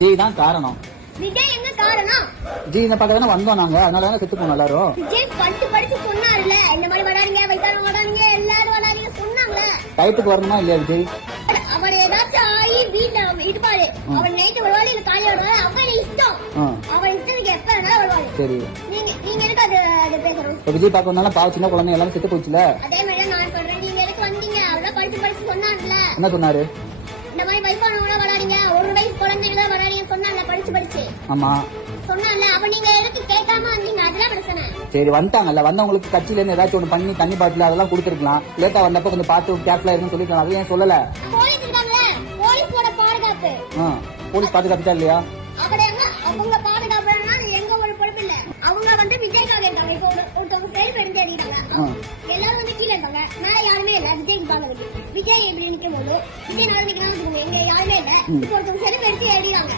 விஜய் தான் காரணம். விஜய் எங்க காரணம்? விஜய் இந்த பக்கம் தானே வந்தோம் நாங்க, அதனால தானே செத்து போனோம் எல்லாரும். விஜய் படிச்சு சொன்னாருல, இந்த மாதிரி வராதீங்க, வைத்தாரம் வராதீங்க, எல்லாரும் வராதீங்க சொன்னாங்களே. டயத்துக்கு வரணுமா இல்லையா விஜய்? அவர் ஏதாச்சும் ஆகி வீட்டுல இருப்பாரு. அவர் நைட்டு வருவாரு, இல்ல காலையில வருவாரு, அவங்க இஷ்டம். அவர் இஷ்டத்துக்கு எப்ப வேணாலும் வருவாரு. சரி, நீங்க எதுக்கு அது பேசுறோம்? விஜய் பார்க்க வந்தாலும் பாவ சின்ன குழந்தை எல்லாரும் செத்து போச்சுல. அதே மாதிரி நான் சொல்றேன், நீங்க எதுக்கு வந்தீங்க? அவெல்லாம் படிச்சு சொன்னாங்கல்ல. என்ன சொன்னாரு? இந்த மாதிரி வயசானவங்க வராதீங்க, ஒரு வயசு குழந்தைங்க தான் வராதீங்க சொன்னாங்க. படிச்சு ஆமா சொன்னாங்க. அப்ப நீங்க எதுக்கு கேட்காம வந்தீங்க? அதுதான் பிரச்சனை. சரி, வந்துட்டாங்கல்ல, வந்தவங்களுக்கு கட்சியில இருந்து ஏதாச்சும் ஒண்ணு பண்ணி தண்ணி பாட்டில் அதெல்லாம் கொடுத்துருக்கலாம். லேட்டா வந்தப்ப கொஞ்சம் பார்த்து கேர்ஃபுல்லா இருக்குன்னு சொல்லிருக்கலாம். அதை ஏன் சொல்லல? போலீஸ் இருக்காங்களே, போலீஸோட பாதுகாப்பு. போலீஸ் பாதுகாத்துட்டா இல்லையா? அவங்க பாதுகாப்புனா எங்க ஒரு பொறுப்பு இல்ல. அவங்க வந்து விஜய்க்காக இருக்காங்க. இப்போ ஒருத்தவங்க செயல் பெருந்து அடிக்கிறாங்க, எல்லாரும் வந்து கீழே இருக்காங்க. மேல யாருமே இல்ல விஜய்க்கு பாக்குறதுக்கு. விஜய் எப்படி நிக்கும் போது விஜய் நாள் நிக்கிறாங்க, எங்க யாருமே இல்ல. இப்போ ஒருத்தவங்க செயல் பெருத்து அடிக்கிறாங்க.